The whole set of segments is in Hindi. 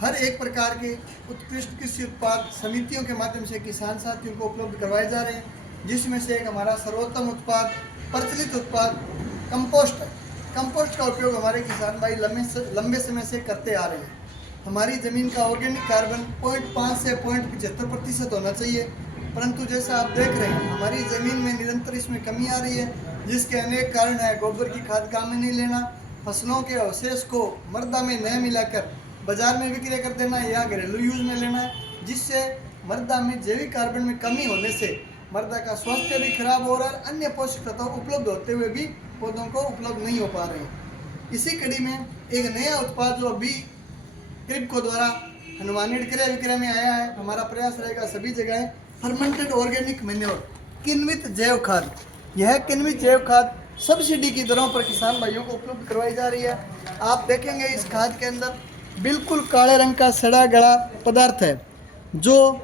हर एक प्रकार के उत्कृष्ट कृषि उत्पाद समितियों के माध्यम से किसान साथियों को उपलब्ध करवाए जा रहे हैं, जिसमें से एक हमारा सर्वोत्तम उत्पाद, प्रचलित उत्पाद कंपोस्ट है। कंपोस्ट का उपयोग हमारे किसान भाई लंबे समय से करते आ रहे हैं। हमारी ज़मीन का ऑर्गेनिक कार्बन 0.5 से 0.75% होना चाहिए, परंतु जैसा आप देख रहे हैं हमारी ज़मीन में निरंतर इसमें कमी आ रही है, जिसके अनेक कारण है। गोबर की खाद काम में नहीं लेना, फसलों के अवशेष को मृदा में न मिलाकर बाजार में विक्रय कर देना या घरेलू यूज में लेना है, जिससे मृदा में जैविक कार्बन में कमी होने से मृदा का स्वास्थ्य भी खराब हो रहा है, अन्य पोषक तत्व उपलब्ध होते हुए भी पौधों को उपलब्ध नहीं हो पा रहे हैं। इसी कड़ी में एक नया उत्पाद जो अभी क्रिप्को द्वारा अनुमानित क्रय विक्रय में आया है, हमारा प्रयास रहेगा सभी जगह फर्मेंटेड ऑर्गेनिक मैन्योर किण्वित जैव खाद। यह किण्वित जैव खाद सब्सिडी की दरों पर किसान भाइयों को उपलब्ध करवाई जा रही है। आप देखेंगे इस खाद के अंदर बिल्कुल काले रंग का सड़ा गला पदार्थ है, जो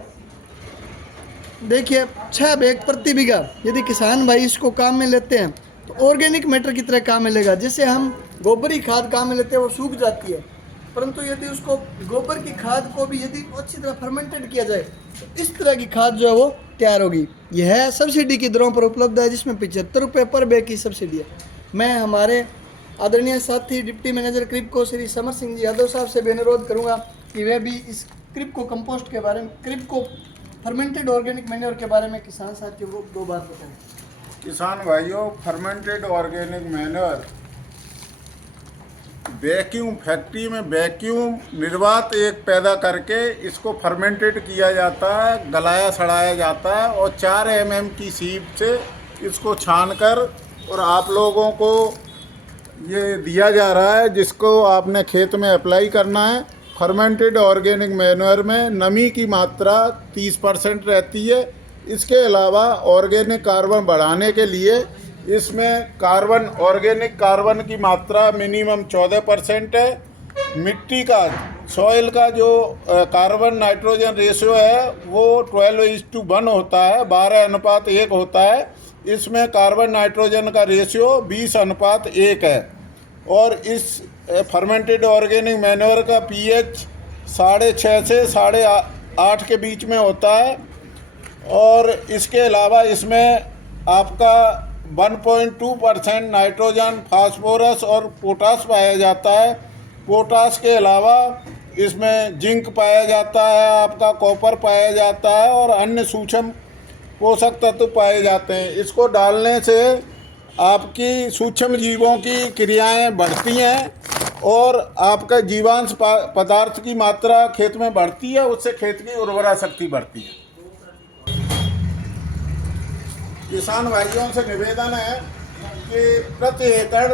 देखिए 6 बैग प्रति बीघा यदि किसान भाई इसको काम में लेते हैं तो ऑर्गेनिक मैटर की तरह काम में लेगा। जैसे हम गोबरी खाद काम में लेते हैं वो सूख जाती है, परंतु यदि उसको गोबर की खाद को भी यदि अच्छी तरह फर्मेंटेड किया जाए तो इस तरह की खाद जो है वो तैयार होगी। यह सब्सिडी की दरों पर उपलब्ध है, जिसमें 75 रुपये पर बैग की सब्सिडी है। मैं हमारे आदरणीय साथी डिप्टी मैनेजर क्रिप्को श्री समर सिंह जी यादव साहब से भी अनुरोध करूँगा कि वे भी इस क्रिप्को कंपोस्ट के बारे में, क्रिप्को फर्मेंटेड ऑर्गेनिक मैन्योर के बारे में किसान साथियों को 2 बात बताएं। किसान भाइयों, fermented organic manure vacuum factory में वैक्यूम निर्वात एक पैदा करके इसको फर्मेंटेड किया जाता है, गलाया सड़ाया जाता है और 4 mm की सीप से इसको छानकर और आप लोगों को ये दिया जा रहा है, जिसको आपने खेत में अप्लाई करना है। फर्मेंटेड ऑर्गेनिक मैन्योर में नमी की मात्रा 30% रहती है। इसके अलावा ऑर्गेनिक कार्बन बढ़ाने के लिए इसमें कार्बन, ऑर्गेनिक कार्बन की मात्रा मिनिमम 14% है। मिट्टी का, सॉइल का जो कार्बन नाइट्रोजन रेशियो है वो 12:1 होता है, 12:1 होता है। इसमें कार्बन नाइट्रोजन का रेशियो 20:1 है। और इस फर्मेंटेड ऑर्गेनिक मैन्योर का pH 6.5 से 8.5 के बीच में होता है। और इसके अलावा इसमें आपका 1.2% नाइट्रोजन, फास्फोरस और पोटास पाया जाता है। पोटास के अलावा इसमें जिंक पाया जाता है, आपका कॉपर पाया जाता है और अन्य सूक्ष्म पोषक तत्व पाए जाते हैं। इसको डालने से आपकी सूक्ष्म जीवों की क्रियाएं बढ़ती हैं और आपका जीवांश पदार्थ की मात्रा खेत में बढ़ती है, उससे खेत की उर्वरा शक्ति बढ़ती है। किसान भाइयों से निवेदन है कि प्रति एकड़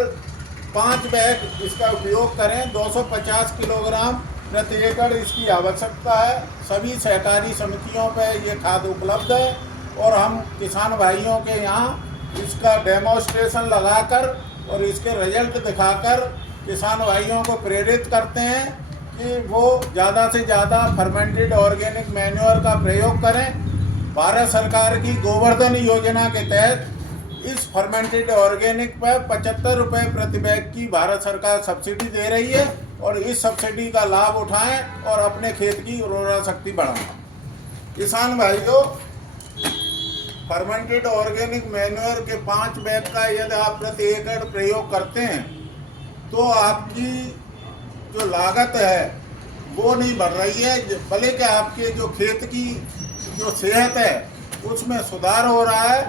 5 बैग इसका उपयोग करें। 250 किलोग्राम प्रति एकड़ इसकी आवश्यकता है। सभी सहकारी समितियों पर ये खाद उपलब्ध है और हम किसान भाइयों के यहाँ इसका डेमोन्स्ट्रेशन लगाकर और इसके रिजल्ट दिखाकर किसान भाइयों को प्रेरित करते हैं कि वो ज़्यादा से ज़्यादा फर्मेंटेड ऑर्गेनिक मैन्योर का प्रयोग करें। भारत सरकार की गोवर्धन योजना के तहत इस फर्मेंटेड ऑर्गेनिक पर 75 रुपये प्रति बैग की भारत सरकार सब्सिडी दे रही है और इस सब्सिडी का लाभ उठाएं और अपने खेत की उर्वरा शक्ति बढ़ाएं। किसान भाइयों, फर्मेंटेड ऑर्गेनिक मैन्योर के 5 बैग का यदि आप प्रति एकड़ प्रयोग करते हैं तो आपकी जो लागत है वो नहीं बढ़ रही है, बल्कि आपके जो खेत की जो सेहत है उसमें सुधार हो रहा है।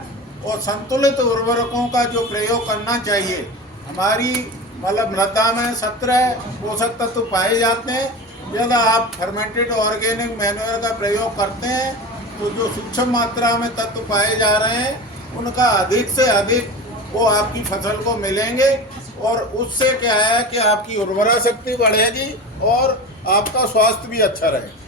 और संतुलित उर्वरकों का जो प्रयोग करना चाहिए, हमारी मतलब मृदा में 17 पोषक तत्व पाए जाते हैं। यदि आप फर्मेंटेड ऑर्गेनिक मैन्योर का प्रयोग करते हैं तो जो सूक्ष्म मात्रा में तत्व पाए जा रहे हैं उनका अधिक से अधिक वो आपकी फसल को मिलेंगे और उससे क्या है कि आपकी उर्वरा शक्ति बढ़ेगी और आपका स्वास्थ्य भी अच्छा रहेगा।